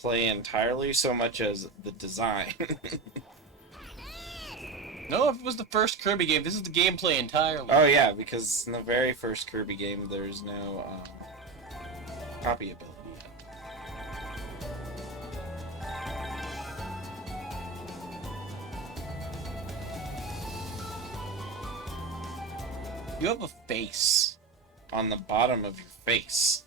gameplay entirely so much as the design. No, if it was the first Kirby game, this is the gameplay entirely. Oh yeah, because in the very first Kirby game, there's no copy ability yet. You have a face. On the bottom of your face.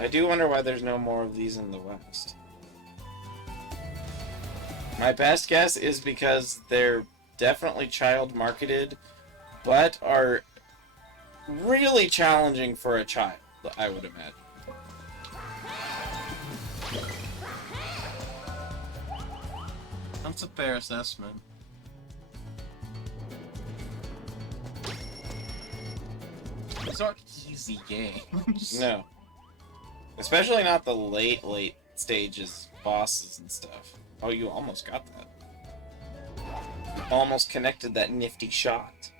I do wonder why there's no more of these in the West. My best guess is because they're definitely child marketed, but are really challenging for a child, I would imagine. That's a fair assessment. These aren't easy games. No. Especially not the late stages, bosses and stuff. Oh, you almost got that. Almost connected that nifty shot.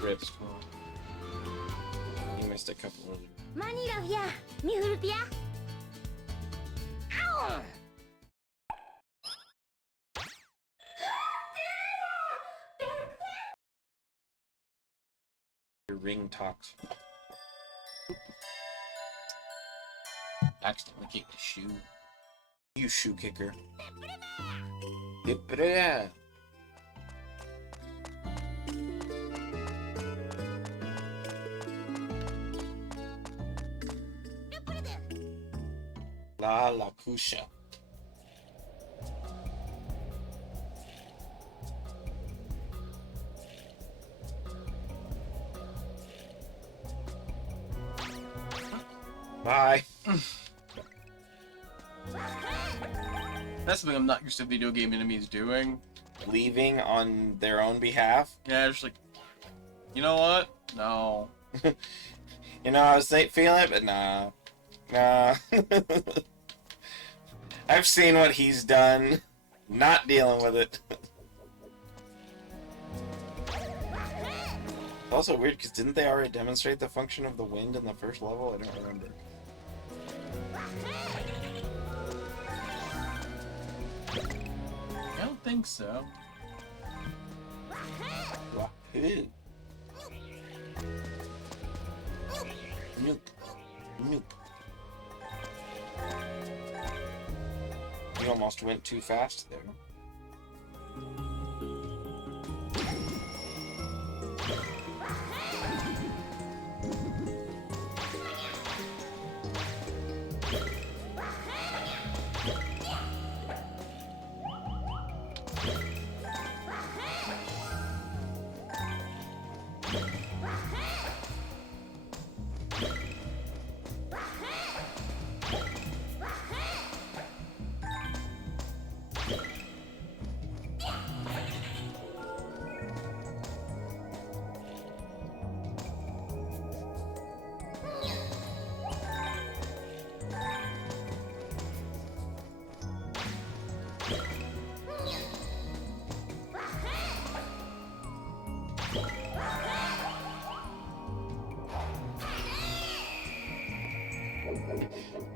Rips. You missed a couple earlier. Your ring talks. Accidentally kicked a shoe. You shoe kicker. Dip-a-da. La Kusha. Bye. That's something I'm not used to video game enemies doing. Leaving on their own behalf. Yeah, just like, you know what? No. You know, I was feeling it, but nah. Nah. I've seen what he's done. Not dealing with it. Also weird, because didn't they already demonstrate the function of the wind in the first level? I don't remember. I don't think so. Wahoo! Nope. Nope. You almost went too fast there.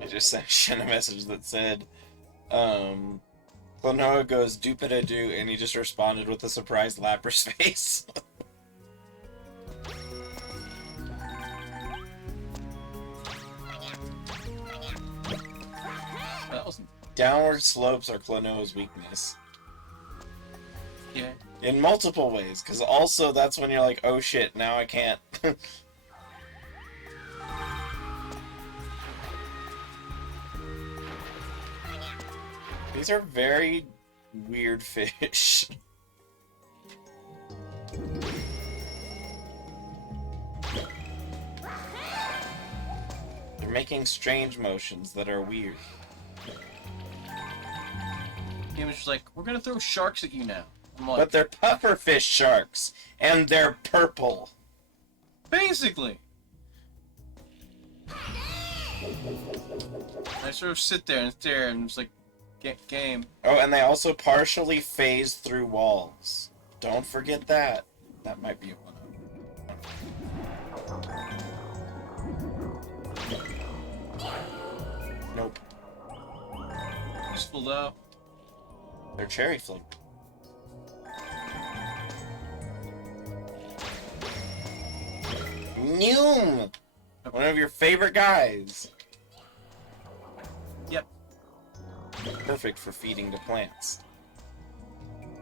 I just sent Shen a message that said, Klonoa goes doop-a-da-doo, and he just responded with a surprised Lapras face. That wasn't... Downward slopes are Klonoa's weakness. Yeah. In multiple ways, because also that's when you're like, oh shit, now I can't. These are very weird fish. They're making strange motions that are weird. He was just like, we're gonna throw sharks at you now. I'm like, But they're pufferfish sharks, and they're purple. basically. I sort of sit there and stare and just like, game. Oh, and they also partially phase through walls. Don't forget that. That might be one. Nope. Useful though. They're cherry flavored. Noom! One of your favorite guys. Yep. Perfect for feeding to plants.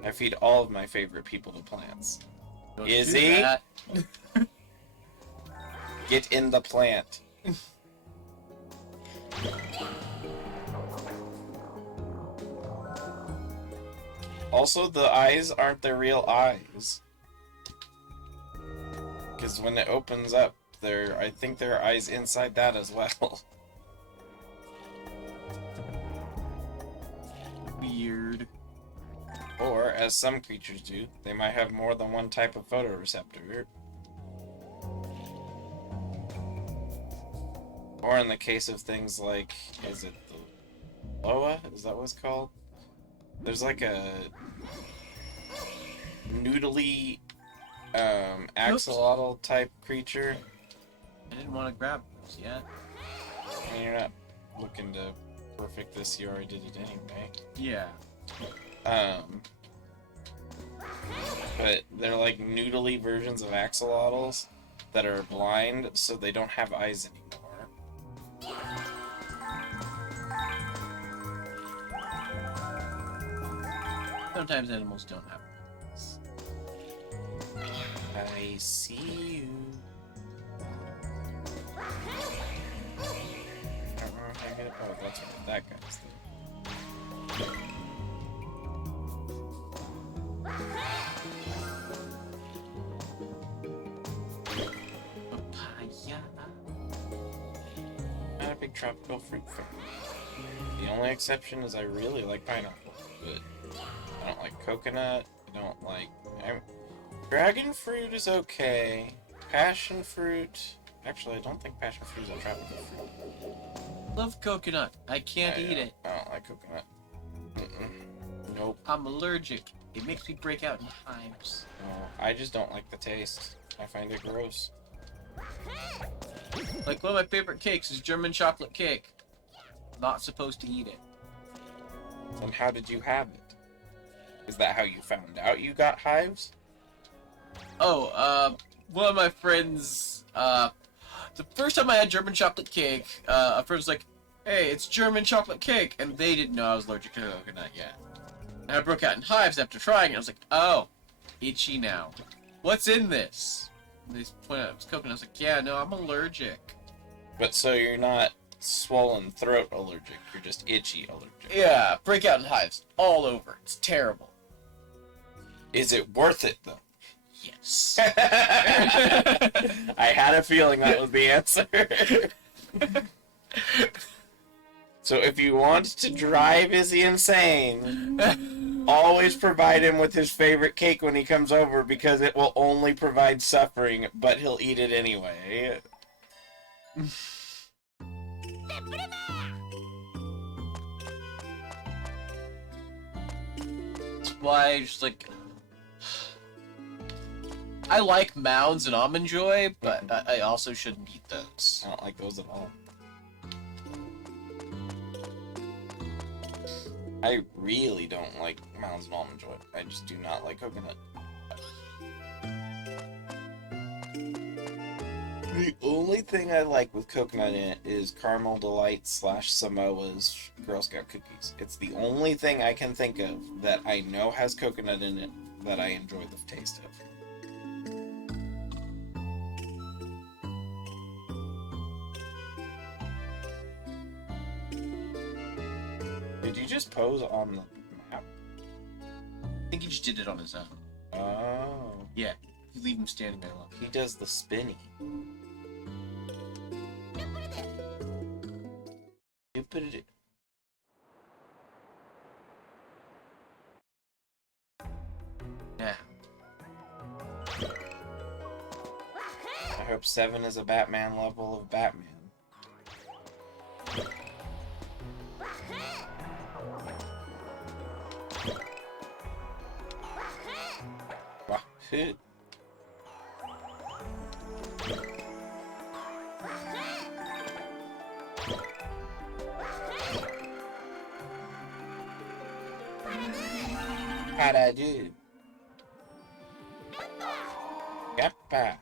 I feed all of my favorite people to plants. Don't Is do he? that. Get in the plant. Also, the eyes aren't their real eyes. Because when it opens up, I think there are eyes inside that as well. Weird. Or, as some creatures do, they might have more than one type of photoreceptor. Or in the case of things like, is it the Klonoa? Is that what it's called? There's like a noodly axolotl type creature. I didn't want to grab those yet. And you're not looking to perfect this, you already did it anyway. Yeah. But they're like noodly versions of axolotls that are blind, so they don't have eyes anymore. Sometimes animals don't have eyes. I see you. Oh, that's what that guy's there. Papaya. Not a big tropical fruit fan. The only exception is I really like pineapple, but I don't like coconut. I don't like... Dragon fruit is okay. Passion fruit... Actually, I don't think passion fruit is a tropical fruit. Love coconut. I can't eat it. I don't like coconut. Mm-mm. Nope. I'm allergic. It makes me break out in hives. No, I just don't like the taste. I find it gross. Like, one of my favorite cakes is German chocolate cake. Not supposed to eat it. Then how did you have it? Is that how you found out you got hives? Oh, one of my friends, the first time I had German chocolate cake, a friend was like, hey, it's German chocolate cake, and they didn't know I was allergic to coconut yet. And I broke out in hives after trying it. I was like, oh, itchy now. What's in this? And they pointed out it was coconut. I was like, yeah, no, I'm allergic. But so you're not swollen throat allergic, you're just itchy allergic. Yeah, break out in hives all over. It's terrible. Is it worth it, though? Yes. I had a feeling that was the answer. So if you want to drive Izzy insane, always provide him with his favorite cake when he comes over, because it will only provide suffering, but he'll eat it anyway. That's why I just like... I like Mounds and Almond Joy, but I also shouldn't eat those. I don't like those at all. I really don't like Mounds and Almond Joy. I just do not like coconut. The only thing I like with coconut in it is Caramel Delight / Samoa's Girl Scout cookies. It's the only thing I can think of that I know has coconut in it that I enjoy the taste of. Did you just pose on the map? I think he just did it on his own. Oh. Yeah, you leave him standing there long. He does the spinny. You put it. Yeah. I hope 7 is a Batman level of Batman. Wahoo. How'd I do? Yappa.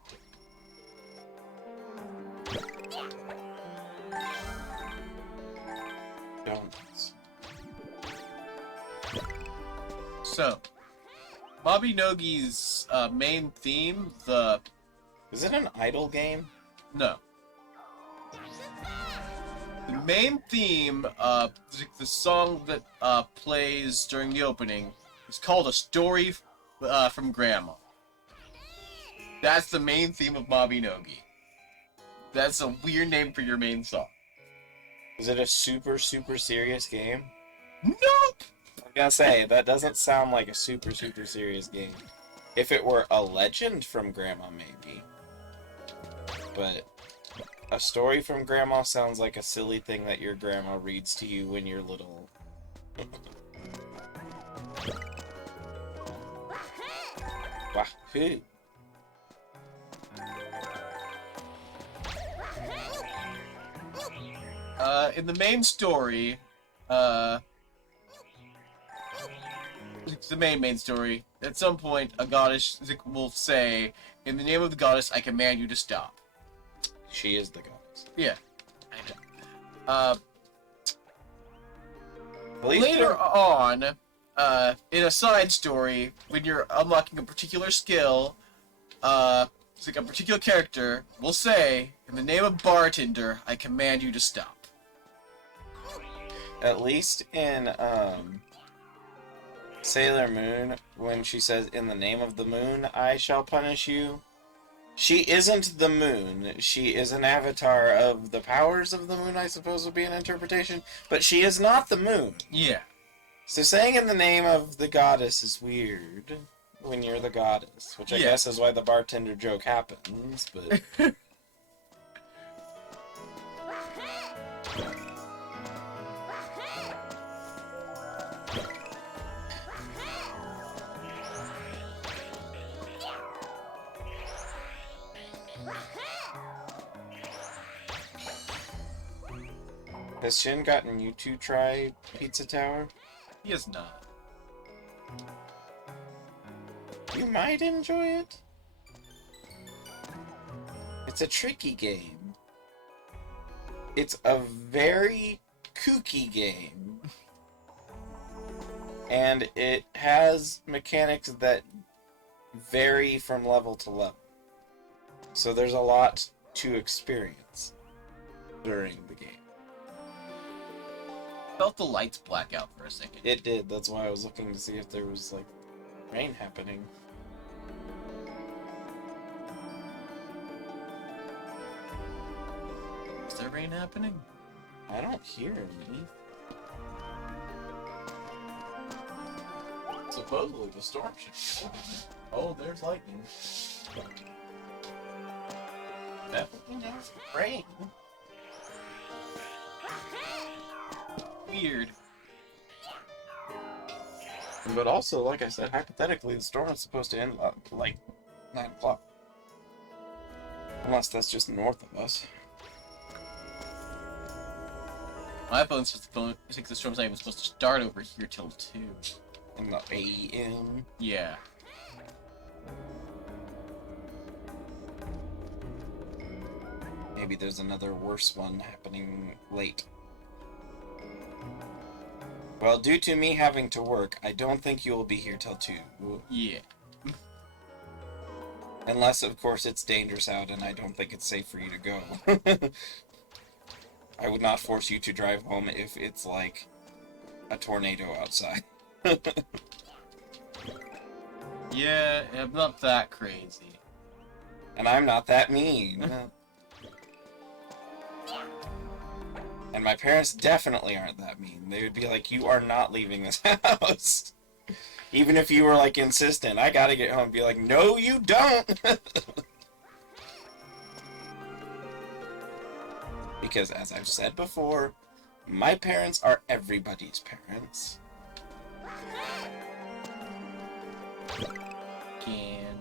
Donuts. So, Bobby Nogi's main theme, Is it an idle game? no. The main theme, the song that plays during the opening, is called A Story from Grandma. That's the main theme of Bobby Nogi. That's a weird name for your main song. Is it a super serious game? Nope! I'm gonna say, that doesn't sound like a super serious game. If it were a legend from Grandma, maybe. But a story from Grandma sounds like a silly thing that your grandma reads to you when you're little. Wahoo! In the main story, it's the main story, at some point, a goddess will say, "In the name of the goddess, I command you to stop." She is the goddess. Yeah, I know. At least Later on, in a side story, when you're unlocking a particular skill, it's like a particular character will say, "In the name of bartender, I command you to stop." At least in Sailor Moon, when she says, "In the name of the moon, I shall punish you," she isn't the moon. She is an avatar of the powers of the moon, I suppose would be an interpretation. But she is not the moon. Yeah. So saying in the name of the goddess is weird when you're the goddess, which I Yeah. guess is why the bartender joke happens, but... Has Shin gotten you to try Pizza Tower? He is not. You might enjoy it. It's a tricky game. It's a very kooky game. And it has mechanics that vary from level to level. So there's a lot to experience during the game. Felt the lights black out for a second. It did. That's why I was looking to see if there was, like, rain happening. Is there rain happening? I don't hear any. Supposedly the storm should be. Oh, there's lightning. Definitely knows rain. Weird. But also, like I said, hypothetically, the storm is supposed to end like 9 o'clock. Unless that's just north of us. My phone says the storm's not even supposed to start over here till 2. In the AM. Yeah. Maybe there's another worse one happening late. Well, due to me having to work, I don't think you will be here till 2. Yeah. Unless, of course, it's dangerous out and I don't think it's safe for you to go. I would not force you to drive home if it's like a tornado outside. Yeah, I'm not that crazy. And I'm not that mean. And my parents definitely aren't that mean. They would be like, "You are not leaving this house." Even if you were, like, insistent, "I gotta get home," be like, "No, you don't!" Because, as I've said before, My parents are everybody's parents. Again.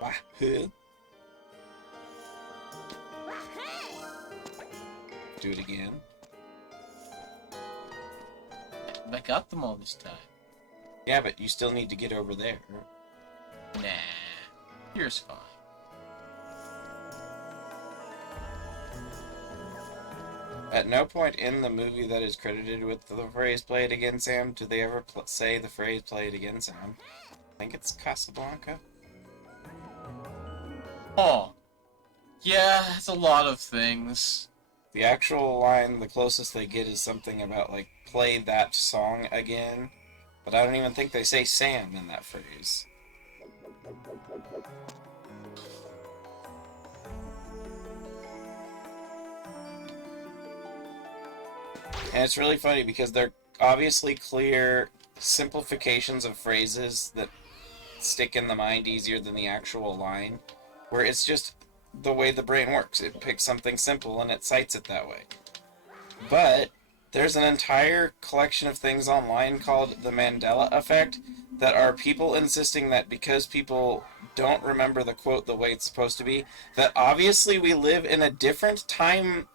Wahoo. Do it again. I got them all this time. Yeah, but you still need to get over there. Nah. Here's fine. At no point in the movie that is credited with the phrase "play it again, Sam" do they ever say the phrase "play it again, Sam." I think it's Casablanca. Oh. Yeah, it's a lot of things. The actual line, the closest they get, is something about, like, "play that song again." But I don't even think they say Sam in that phrase. And it's really funny because they're obviously clear simplifications of phrases that stick in the mind easier than the actual line, where it's just the way the brain works. It picks something simple and it cites it that way. But there's an entire collection of things online called the Mandela Effect that are people insisting that because people don't remember the quote the way it's supposed to be, that obviously we live in a different timeline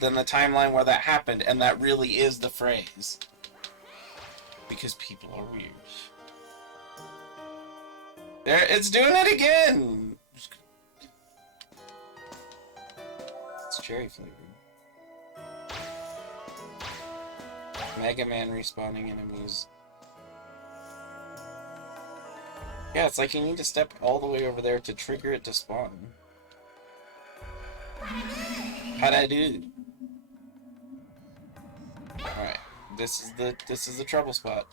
than the timeline where that happened, and that really is the phrase. Because people are weird. There, it's doing it again! It's cherry flavored. Mega Man respawning enemies. Yeah, it's like you need to step all the way over there to trigger it to spawn. How'd I do? Alright, this is the trouble spot.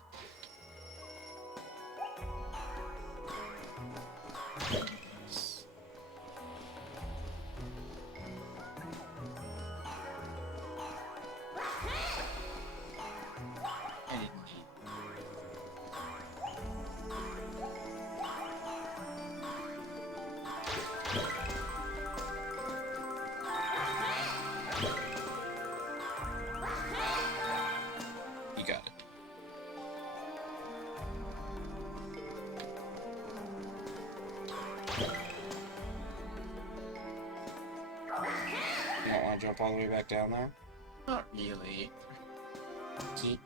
You got it. You don't want to jump all the way back down there? Not really. Keep.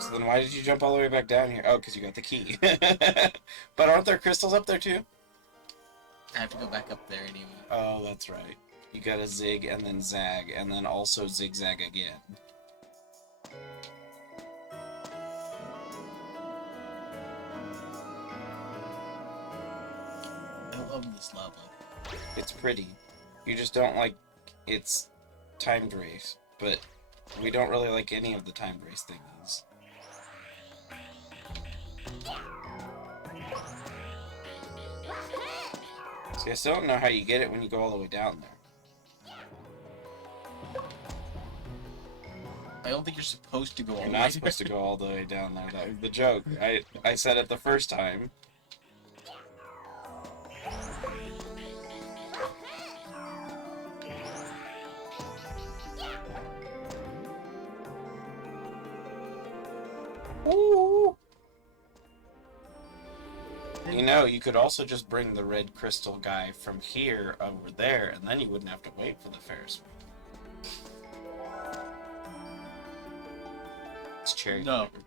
So then why did you jump all the way back down here? Oh, because you got the key. But aren't there crystals up there too? I have to go back up there anyway. Oh, that's right. You gotta zig and then zag, and then also zigzag again. I love this level. It's pretty. You just don't like its timed race, but we don't really like any of the timed race thingies. See, I still don't know how you get it when you go all the way down there. I don't think you're supposed to go all You're the not way supposed to go all the way down there. That was the joke. I said it the first time. Ooh. You know, you could also just bring the red crystal guy from here over there, and then you wouldn't have to wait for the Ferris wheel. It's cherry No. flavored.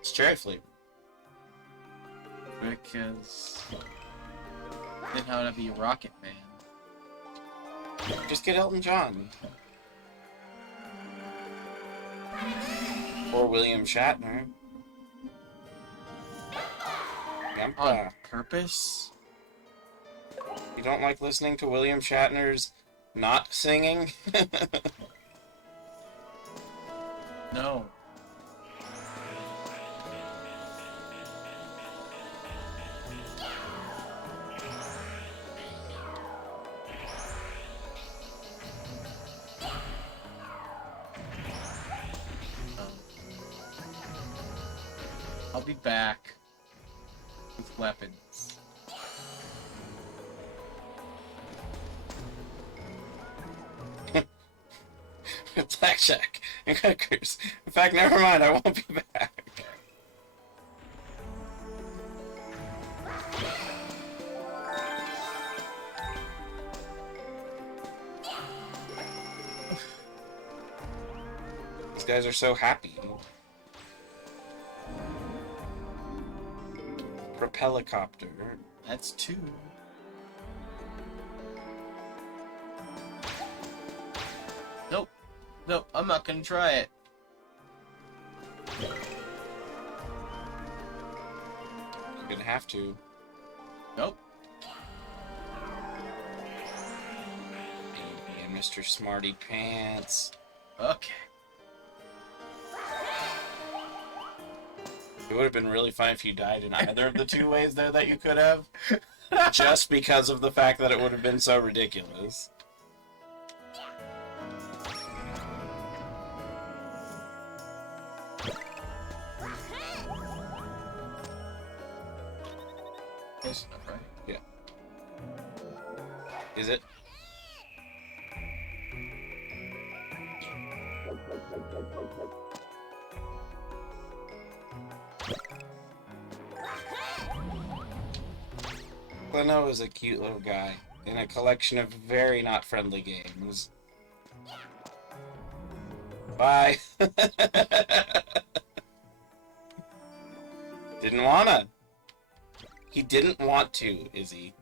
It's cherry flavored. Because then how would I be a Rocket Man? Just get Elton John. Or William Shatner. On Yampa. purpose? You don't like listening to William Shatner's not singing? No. I'll be back. with weapons. Blackjack and hookers. In fact, never mind, I won't be back. These guys are so happy. Propellicopter. That's 2. Nope. Nope, I'm not gonna try it. You're gonna have to. Nope. Yeah, Mr. Smarty Pants. Okay. It would have been really fun if you died in either of the 2 ways there that you could have. Just because of the fact that it would have been so ridiculous. Close enough, right? Yeah. Is it? Klonoa is a cute little guy in a collection of very not friendly games. Bye. Didn't wanna. He didn't want to, Izzy.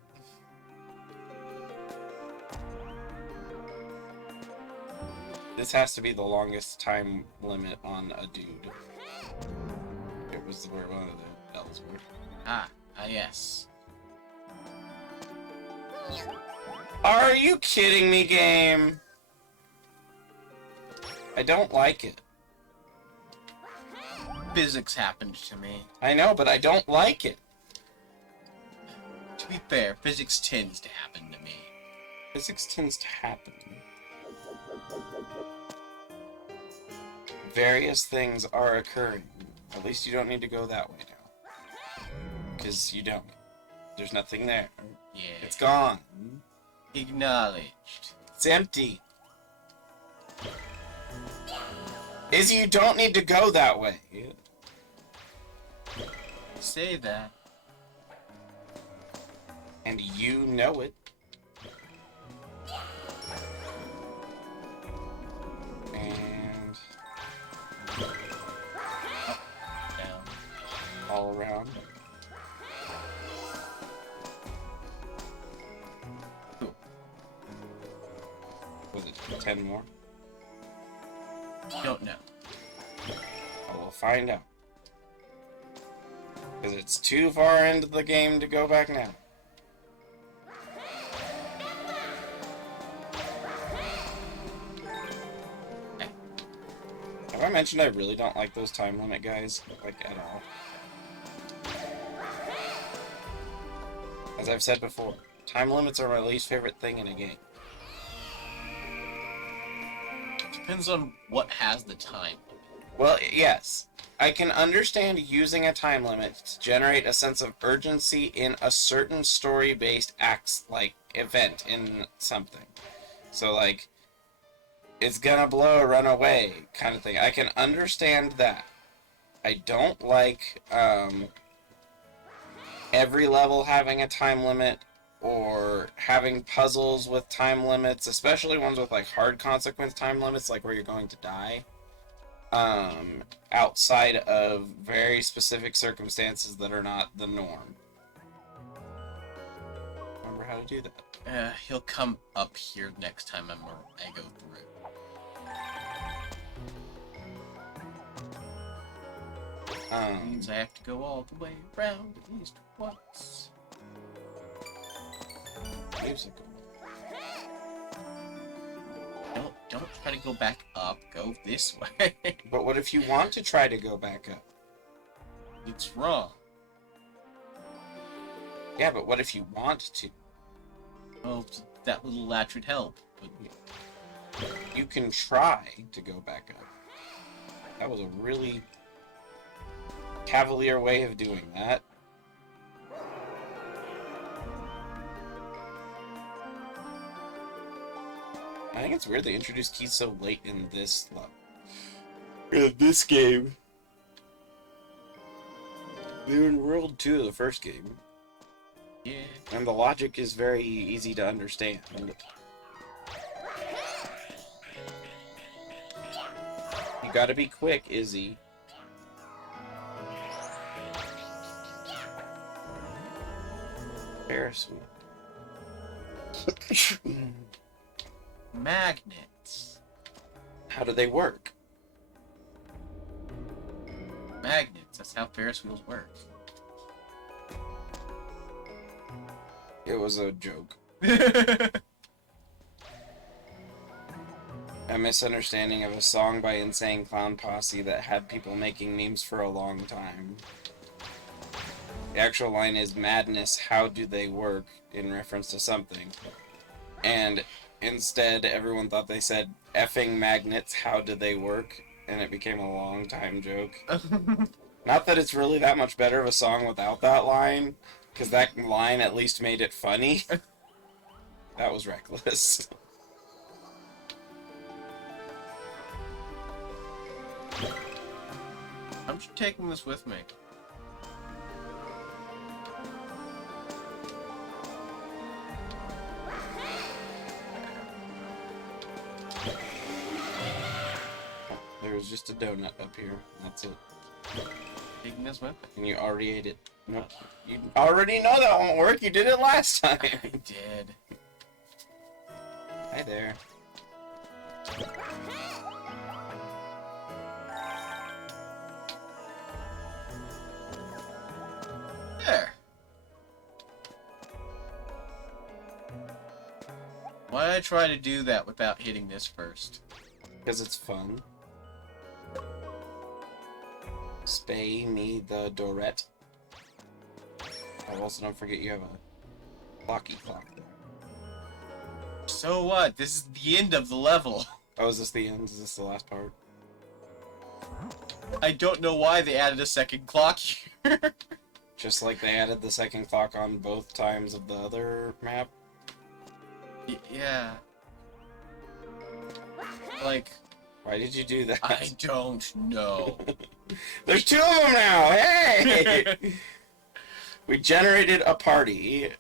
This has to be the longest time limit on a dude. It was where one of the L's were. Ah, yes. Are you kidding me, game? I don't like it. Physics happened to me. I know, but I don't like it. To be fair, physics tends to happen to me. Physics tends to happen. Various things are occurring. At least you don't need to go that way now. Because you don't. There's nothing there. Yeah. It's gone. Acknowledged. It's empty. Izzy, you don't need to go that way. Say that. And you know it. And Down. all around. Cool. Was it 10 more? Don't know. I will find out. Because it's too far into the game to go back now. Have I mentioned I really don't like those time limit guys? Like, at all. As I've said before, time limits are my least favorite thing in a game. Depends on what has the time. Well, yes. I can understand using a time limit to generate a sense of urgency in a certain story-based event in something. So, like, it's gonna blow, run away, kind of thing. I can understand that. I don't like, every level having a time limit, or having puzzles with time limits, especially ones with, like, hard consequence time limits, like where you're going to die. Outside of very specific circumstances that are not the norm. Remember how to do that. He'll come up here next time I go through. Means I have to go all the way around at least once. Musical. Don't try to go back up. Go this way. But what if you want to try to go back up? It's wrong. Yeah, but what if you want to? Well, that little latch would help. But You can try to go back up. That was a really cavalier way of doing that. think it's weird they introduced keys so late in this level. In this game. They were in World 2 of the first game. Yeah. And the logic is very easy to understand. You gotta be quick, Izzy. Ferris wheel. Magnets. How do they work? Magnets. That's how Ferris wheels work. It was a joke. A misunderstanding of a song by Insane Clown Posse that had people making memes for a long time. The actual line is madness, how do they work, in reference to something. And instead, everyone thought they said effing magnets, how do they work, and it became a long time joke. Not that it's really that much better of a song without that line, because that line at least made it funny. That was reckless. I'm just taking this with me. There was just a donut up here. That's it. Taking this with me. And you already ate it. Nope. You already know that won't work. You did it last time. I did. Hi there. There. Why did I try to do that without hitting this first? Because it's fun. Spay me the Dorette. Oh, also don't forget you have a clocky clock there. So what? This is the end of the level. Oh, is this the end? Is this the last part? I don't know why they added a second clock here. Just like they added the second clock on both times of the other map? Yeah. Like... Why did you do that? I don't know. There's two of them now! Hey! We generated a party.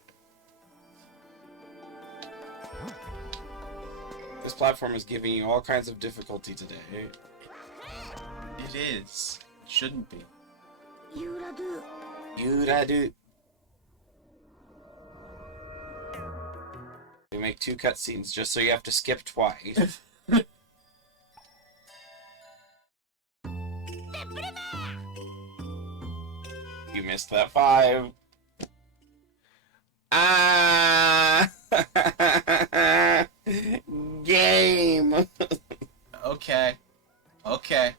This platform is giving you all kinds of difficulty today. It is. It shouldn't be. Yuradu. We make 2 cutscenes just so you have to skip twice. You missed that 5. Ah! Game! Okay. Okay.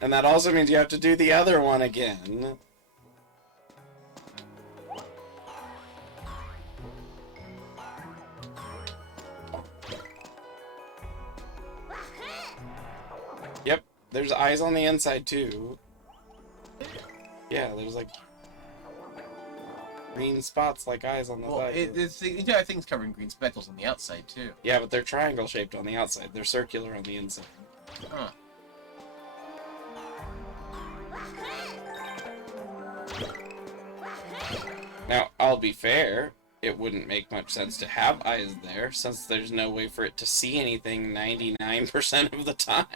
And that also means you have to do the other one again. Yep, there's eyes on the inside too. Yeah, there's like green spots like eyes on the Well, side. the entire thing's covered in green speckles on the outside, too. Yeah, but they're triangle shaped on the outside. They're circular on the inside. Huh. Now, I'll be fair, it wouldn't make much sense to have eyes there, since there's no way for it to see anything 99% of the time.